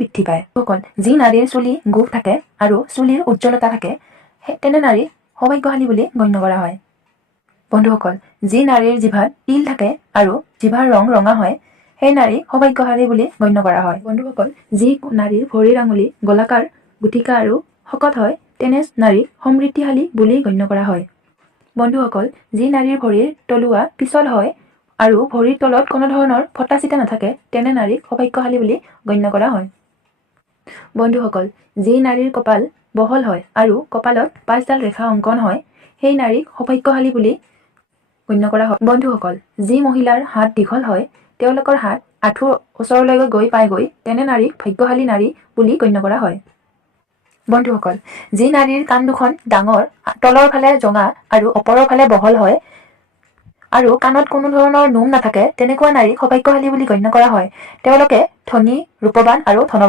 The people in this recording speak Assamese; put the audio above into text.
বৃদ্ধি পায়। সকল যি নাৰীৰ চুলি গোফ থাকে আৰু চুলিৰ উজ্জ্বলতা থাকে তেনে নাৰী সৌভাগ্যশালী বুলি গণ্য কৰা হয়। বন্ধুসকল, যি নাৰীৰ জিভাত তিল থাকে আৰু জিভাৰ ৰং ৰঙা হয় সেই নাৰী সৌভাগ্যশালী বুলি গণ্য কৰা হয়। বন্ধুসকল, যি নাৰীৰ ভৰিৰ আঙুলি গোলাকাৰ, গুটিকা আৰু শকত হয় তেনে নাৰী সমৃদ্ধিশালী বুলি গণ্য কৰা হয়। বন্ধুসকল, যি নাৰীৰ ভৰিৰ তলুৱা পিছল হয় আৰু ভৰিৰ তলত কোনো ধৰণৰ ফটা চিটা নাথাকে তেনে নাৰীক সৌভাগ্যশালী বুলি গণ্য কৰা হয়। বন্ধুসকল, যি নাৰীৰ কপাল বহল হয় আৰু কপালত 5ডাল ৰেখা অংকন হয় সেই নাৰীক সৌভাগ্যশালী বুলি গণ্য কৰা হয়। বন্ধুসকল, যি মহিলাৰ হাত দীঘল হয় তেওঁলোকৰ হাত আঁঠুৰ ওচৰলৈকে গৈ পায়গৈ তেনে নাৰীক ভাগ্যশালী নাৰী বুলি গণ্য কৰা হয়। বন্ধুসকল, যি নাৰীৰ কাণ দুখন ডাঙৰ, তলৰ ফালে জঙা আৰু ওপৰৰ ফালে বহল হয় আৰু কাণত কোনো ধৰণৰ নোম নাথাকে তেনেকুৱা নাৰীক সৌভাগ্যশালী বুলি গণ্য কৰা হয়। তেওঁলোকে ধনী, ৰূপৱান আৰু ধনৱান